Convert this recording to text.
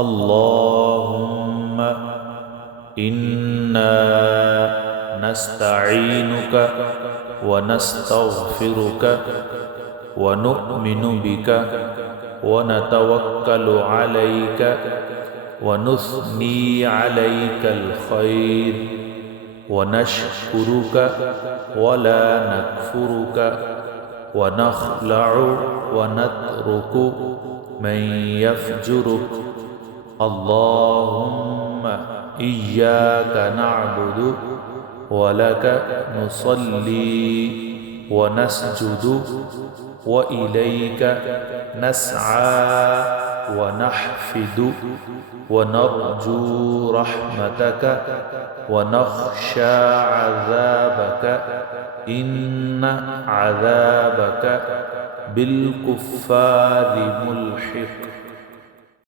اللهم إنا نستعينك ونستغفرك ونؤمن بك ونتوكل عليك ونثني عليك الخير ونشكرك ولا نكفرك ونخلع ونترك من يفجرك اللهم إياك نعبد ولك نصلي ونسجد وإليك نسعى ونحفد ونرجو رحمتك ونخشى عذابك إن عذابك بالكفار ملحق